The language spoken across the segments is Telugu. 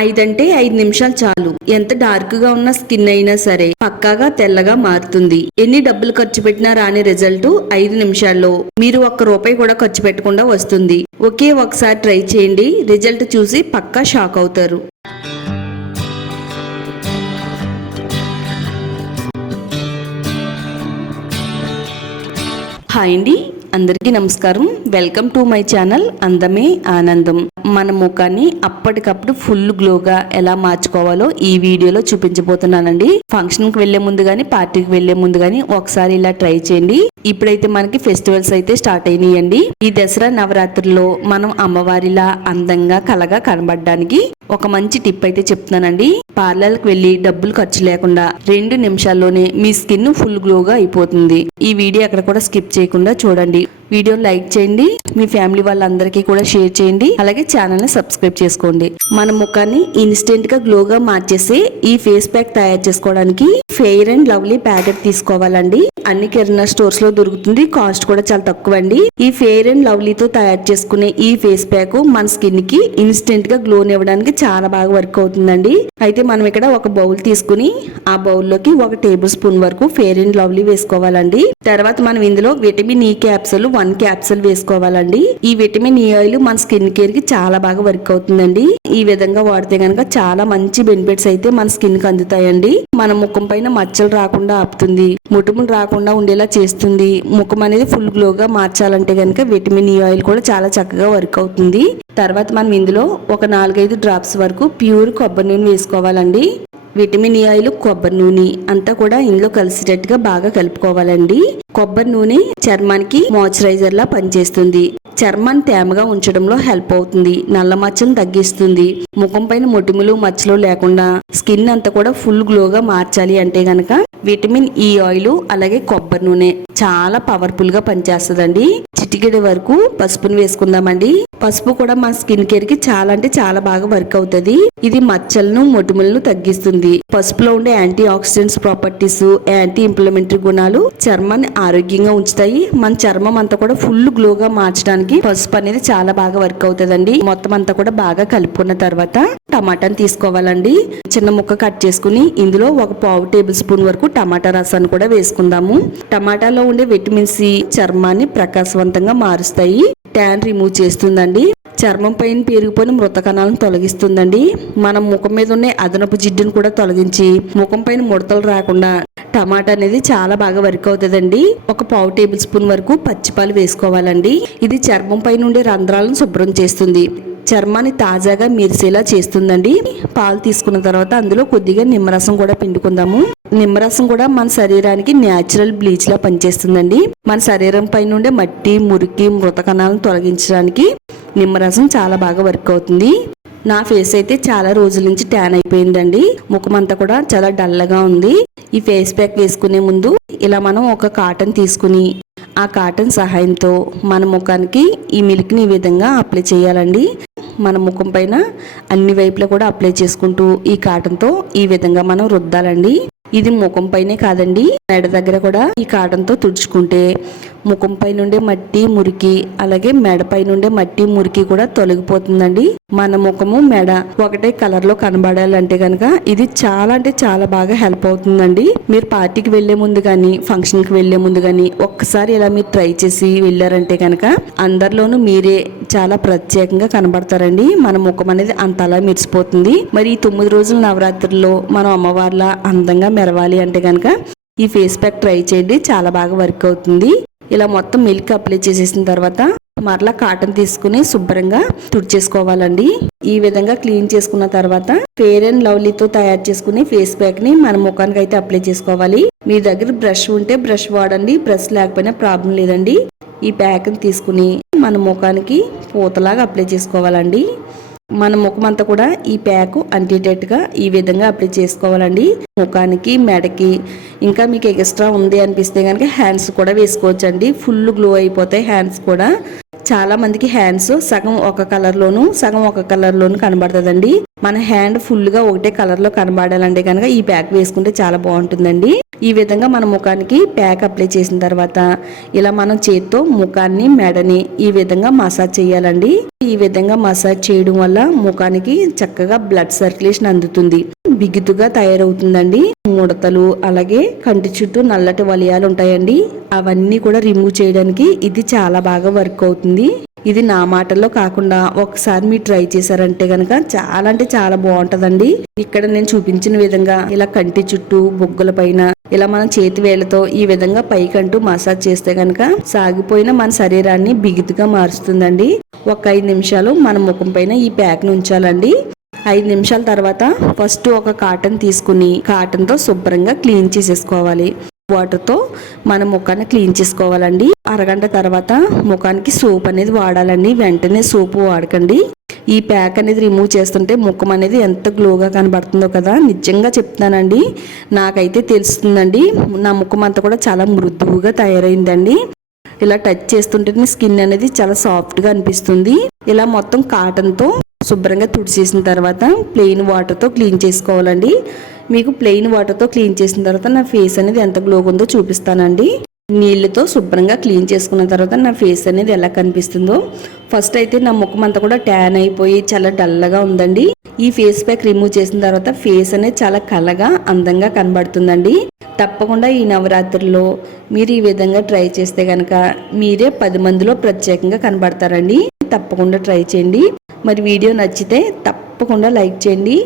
5 అంటే 5 నిమిషాలు చాలు. ఎంత డార్క్ గా ఉన్న స్కిన్ అయినా సరే పక్కాగా తెల్లగా మారుతుంది. ఎన్ని డబ్బులు ఖర్చు పెట్టినా రాని రిజల్ట్ 5 నిమిషాల్లో మీరు ₹1 కూడా ఖర్చు పెట్టకుండా వస్తుంది. ఒకే ఒకసారి ట్రై చేయండి, రిజల్ట్ చూసి పక్కా షాక్ అవుతారు. హాయ్ అండి, అందరికీ నమస్కారం. వెల్కమ్ టు మై ఛానల్ అందమే ఆనందం. మన ముఖాన్ని అప్పటికప్పుడు ఫుల్ గ్లోగా ఎలా మార్చుకోవాలో ఈ వీడియోలో చూపించబోతున్నానండి. ఫంక్షన్ కి వెళ్లే ముందు గానీ పార్టీకి వెళ్లే ముందు గానీ ఒకసారి ఇలా ట్రై చేయండి. ఇప్పుడైతే మనకి ఫెస్టివల్స్ అయితే స్టార్ట్ అయినాయండి. ఈ దసరా నవరాత్రుల్లో మనం అమ్మవారిలా అందంగా కలగా కనబడడానికి ఒక మంచి టిప్ అయితే చెప్తున్నానండి. పార్లర్కి వెళ్లి డబ్బులు ఖర్చు లేకుండా 2 నిమిషాల్లోనే మీ స్కిన్ ఫుల్ గ్లోగా అయిపోతుంది. ఈ వీడియో అక్కడ కూడా స్కిప్ చేయకుండా చూడండి. వీడియో లైక్ చేయండి, మీ ఫ్యామిలీ వాళ్ళందరికీ కూడా షేర్ చేయండి, అలాగే ఛానల్ ని సబ్స్క్రైబ్ చేసుకోండి. మన ముఖాన్ని ఇన్స్టెంట్ గా గ్లోగా మార్చేసే ఈ ఫేస్ ప్యాక్ తయారు చేసుకోవడానికి ఫెయిర్ అండ్ లవ్లీ ప్యాకెట్ తీసుకోవాలండి. అన్ని కిరాణా స్టోర్స్ లో దొరుకుతుంది, కాస్ట్ కూడా చాలా తక్కువ అండి. ఈ ఫెయిర్ అండ్ లవ్లీతో తయారు చేసుకునే ఈ ఫేస్ ప్యాక్ మన స్కిన్ కి ఇన్స్టెంట్ గా గ్లో ఇవ్వడానికి చాలా బాగా వర్క్ అవుతుందండి. అయితే మనం ఇక్కడ ఒక బౌల్ తీసుకుని ఆ బౌల్లోకి 1 టేబుల్ స్పూన్ వరకు ఫెయిర్ అండ్ లవ్లీ వేసుకోవాలండి. తర్వాత మనం ఇందులో విటమిన్ ఈ క్యాప్సూల్ 1 క్యాప్సూల్ వేసుకోవాలండి. ఈ విటమిన్ ఈ ఆయిల్ మన స్కిన్ కేర్ కి చాలా బాగా వర్క్ అవుతుందండి. ఈ విధంగా వాడితే గనక చాలా మంచి బెనిఫిట్స్ అయితే మన స్కిన్ కి అందుతాయండి. మన ముఖం పైన మచ్చలు రాకుండా ఆపుతుంది, ముటుములు రాకుండా ఉండేలా చేస్తుంది. ముఖం అనేది ఫుల్ గ్లోగా మార్చాలంటే గనక విటమిన్ ఈ ఆయిల్ కూడా చాలా చక్కగా వర్క్ అవుతుంది. తర్వాత మనం ఇందులో ఒక 4-5 డ్రాప్స్ వరకు ప్యూర్ కొబ్బరి నూనె వేసుకోవాలండి. విటమిన్ ఈ ఆయిల్, కొబ్బరి నూనె అంతా కూడా ఇందులో కలిసేటట్టుగా బాగా కలుపుకోవాలండి. కొబ్బరి నూనె చర్మానికి మాయిశ్చరైజర్ లా పనిచేస్తుంది. చర్మాన్ని తేమగా ఉంచడంలో హెల్ప్ అవుతుంది. నల్ల మచ్చలను తగ్గిస్తుంది. ముఖం పైన మొటిములు మచ్చలు లేకుండా స్కిన్ అంతా కూడా ఫుల్ గ్లోగా మార్చాలి అంటే గనక విటమిన్ ఈ ఆయిల్ అలాగే కొబ్బరి నూనె చాలా పవర్ఫుల్ గా పనిచేస్తుందండి. చిటికెడు వరకు పసుపును వేసుకుందామండి. పసుపు కూడా మన స్కిన్ కేర్ కి చాలా అంటే చాలా బాగా వర్క్ అవుతుంది. ఇది మచ్చలను మొటిములను తగ్గిస్తుంది. పసుపులో ఉండే యాంటీ ఆక్సిడెంట్స్ ప్రాపర్టీస్, యాంటీ ఇంప్లమెంటరీ గుణాలు చర్మాన్ని ఆరోగ్యంగా ఉంచుతాయి. మన చర్మం అంతా కూడా ఫుల్ గ్లోగా మార్చడానికి పసుపు అనేది చాలా బాగా వర్క్ అవుతుందండి. మొత్తం అంతా కూడా బాగా కలుపుకున్న తర్వాత టమాటాని తీసుకోవాలండి. చిన్న ముక్క కట్ చేసుకుని ఇందులో 1/4 టేబుల్ స్పూన్ వరకు టమాటా రసాన్ని కూడా వేసుకుందాము. టమాటాలో ఉండే విటమిన్ సి చర్మాన్ని ప్రకాశవంతంగా మారుస్తాయి, ట్యాన్ రిమూవ్ చేస్తుందండి. చర్మం పైన పేరుకుపోయిన మృత కణాలను తొలగిస్తుందండి. మనం ముఖం మీద ఉన్న అదనపు జిడ్డును కూడా తొలగించి ముఖం పైన ముడతలు రాకుండా టమాటా అనేది చాలా బాగా వర్క్ అవుతుందండి. 1/4 టేబుల్ స్పూన్ వరకు పచ్చిపాలు వేసుకోవాలండి. ఇది చర్మం పైన ఉండే రంధ్రాలను శుభ్రం చేస్తుంది, చర్మాన్ని తాజాగా మెరిసేలా చేస్తుందండి. పాలు తీసుకున్న తర్వాత అందులో కొద్దిగా నిమ్మరసం కూడా పిండుకుందాము. నిమ్మరసం కూడా మన శరీరానికి న్యాచురల్ బ్లీచ్ లా పనిచేస్తుందండి. మన శరీరం పైన ఉండే మట్టి, మురికి, మృత కణాలను తొలగించడానికి నిమ్మరసం చాలా బాగా వర్క్ అవుతుంది. నా ఫేస్ అయితే చాలా రోజుల నుంచి ట్యాన్ అయిపోయిందండి. ముఖం అంతా కూడా చాలా డల్గా ఉంది. ఈ ఫేస్ ప్యాక్ వేసుకునే ముందు ఇలా మనం ఒక కాటన్ తీసుకుని ఆ కాటన్ సహాయంతో మన ముఖానికి ఈ మిల్క్ ని ఈ విధంగా అప్లై చేయాలండి. మన ముఖం పైన అన్ని వైపులా కూడా అప్లై చేసుకుంటూ ఈ కాటన్ తో ఈ విధంగా మనం రుద్దాలండి. ఇది ముఖం పైనే కాదండి, మెడ దగ్గర కూడా ఈ కాటన్ తో తుడుచుకుంటే ముఖం పై నుండే మట్టి, మురికి అలాగే మెడ పై నుండే మట్టి, మురికి కూడా తొలగిపోతుందండి. మన ముఖము మెడ ఒకటే కలర్ లో కనబడాలంటే కనుక ఇది చాలా అంటే చాలా బాగా హెల్ప్ అవుతుందండి. మీరు పార్టీకి వెళ్లే ముందు గానీ ఫంక్షన్ కి వెళ్లే ముందు గానీ ఒక్కసారి ఇలా మీరు ట్రై చేసి వెళ్ళారంటే కనుక అందరిలోనూ మీరే చాలా ప్రత్యేకంగా కనబడతారండి. మన ముఖం అనేది అంతలా మెరిసిపోతుంది. మరి ఈ 9 రోజుల నవరాత్రుల్లో మనం అమ్మవారిలా అందంగా మెరవాలి అంటే కనుక ఈ ఫేస్ ప్యాక్ ట్రై చేయండి, చాలా బాగా వర్క్ అవుతుంది. ఇలా మొత్తం మిల్క్ అప్లై చేసేసిన తర్వాత మరలా కాటన్ తీసుకుని శుభ్రంగా తుడిచేసుకోవాలండి. ఈ విధంగా క్లీన్ చేసుకున్న తర్వాత ఫెయిర్ అండ్ లవ్లీతో తయారు చేసుకునే ఫేస్ ప్యాక్ ని మన ముఖానికి అయితే అప్లై చేసుకోవాలి. మీ దగ్గర బ్రష్ ఉంటే బ్రష్ వాడండి, బ్రష్ లేకపోయినా ప్రాబ్లం లేదండి. ఈ ప్యాక్ ని తీసుకుని మన ముఖానికి పూతలాగా అప్లై చేసుకోవాలండి. మన ముఖం అంతా కూడా ఈ ప్యాక్ అంటేటట్టుగా ఈ విధంగా అప్లై చేసుకోవాలండి. ముఖానికి, మెడకి, ఇంకా మీకు ఎక్స్ట్రా ఉంది అనిపిస్తే కనుక హ్యాండ్స్ కూడా వేసుకోవచ్చండి. ఫుల్ గ్లో అయిపోతాయి హ్యాండ్స్ కూడా. చాలా మందికి హ్యాండ్స్ సగం ఒక కలర్ లోను సగం ఒక కలర్ లోను కనబడుతుందండి. మన హ్యాండ్ ఫుల్ గా ఒకటే కలర్ లో కనబడాలంటే కనుక ఈ ప్యాక్ వేసుకుంటే చాలా బాగుంటుందండి. ఈ విధంగా మన ముఖానికి ప్యాక్ అప్లై చేసిన తర్వాత ఇలా మనం చేత్తో ముఖాన్ని మెడని ఈ విధంగా మసాజ్ చేయాలండి. ఈ విధంగా మసాజ్ చేయడం వల్ల ముఖానికి చక్కగా బ్లడ్ సర్క్యులేషన్ అందుతుంది, బిగుతుగా తయారవుతుందండి. ముడతలు అలాగే కంటి చుట్టూ నల్లటి వలయాలు ఉంటాయండి, అవన్నీ కూడా రిమూవ్ చేయడానికి ఇది చాలా బాగా వర్క్ అవుతుంది. ఇది నా మాటల్లో కాకుండా ఒకసారి మీరు ట్రై చేశారంటే కనుక చాలా అంటే చాలా బాగుంటదండి. ఇక్కడ నేను చూపించిన విధంగా ఇలా కంటి చుట్టూ బొగ్గుల పైన ఇలా మనం చేతి వేళ్లతో ఈ విధంగా పైకంటూ మసాజ్ చేస్తే కనుక సాగిపోయిన మన శరీరాన్ని బిగుతుగా మారుస్తుందండి. ఒక 5 నిమిషాలు మన ముఖం పైన ఈ ప్యాక్ ని ఉంచాలండి. 5 నిమిషాల తర్వాత ఫస్ట్ ఒక కాటన్ తీసుకుని కాటన్ తో శుభ్రంగా క్లీన్ చేసేసుకోవాలి. వాటర్ తో మన ముఖాన్ని క్లీన్ చేసుకోవాలండి. అరగంట తర్వాత ముఖానికి సోప్ అనేది వాడాలండి. వెంటనే సోపు వాడకండి. ఈ ప్యాక్ అనేది రిమూవ్ చేస్తుంటే ముఖం అనేది ఎంత గ్లోగా కనబడుతుందో కదా, నిజంగా చెప్తానండి, నాకైతే తెలుస్తుందండి. నా ముఖం అంతా కూడా చాలా మృదువుగా తయారైందండి. ఇలా టచ్ చేస్తుంటే స్కిన్ అనేది చాలా సాఫ్ట్గా అనిపిస్తుంది. ఇలా మొత్తం కాటన్తో శుభ్రంగా తుడిచేసిన తర్వాత ప్లెయిన్ వాటర్తో క్లీన్ చేసుకోవాలండి. మీకు ప్లెయిన్ వాటర్తో క్లీన్ చేసిన తర్వాత నా ఫేస్ అనేది ఎంత గ్లోగా ఉందో చూపిస్తానండి. నీళ్ళతో శుభ్రంగా క్లీన్ చేసుకున్న తర్వాత నా ఫేస్ అనేది ఎలా కనిపిస్తుందో. ఫస్ట్ అయితే నా ముఖం అంతా కూడా ట్యాన్ అయిపోయి చాలా డల్గా ఉందండి. ఈ ఫేస్ ప్యాక్ రిమూవ్ చేసిన తర్వాత ఫేస్ అనేది చాలా కళగా అందంగా కనబడుతుందండి. తప్పకుండా ఈ నవరాత్రుల్లో మీరు ఈ విధంగా ట్రై చేస్తే కనుక మీరే 10 మందిలో ప్రత్యేకంగా కనబడతారండి. తప్పకుండా ట్రై చేయండి. మరి వీడియో నచ్చితే తప్పకుండా లైక్ చేయండి.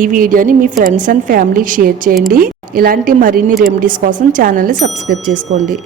ఈ వీడియోని మీ ఫ్రెండ్స్ అండ్ ఫ్యామిలీకి షేర్ చేయండి. ఇలాంటి మరిన్ని రెమెడీస్ కోసం ఛానల్ని సబ్స్క్రైబ్ చేసుకోండి.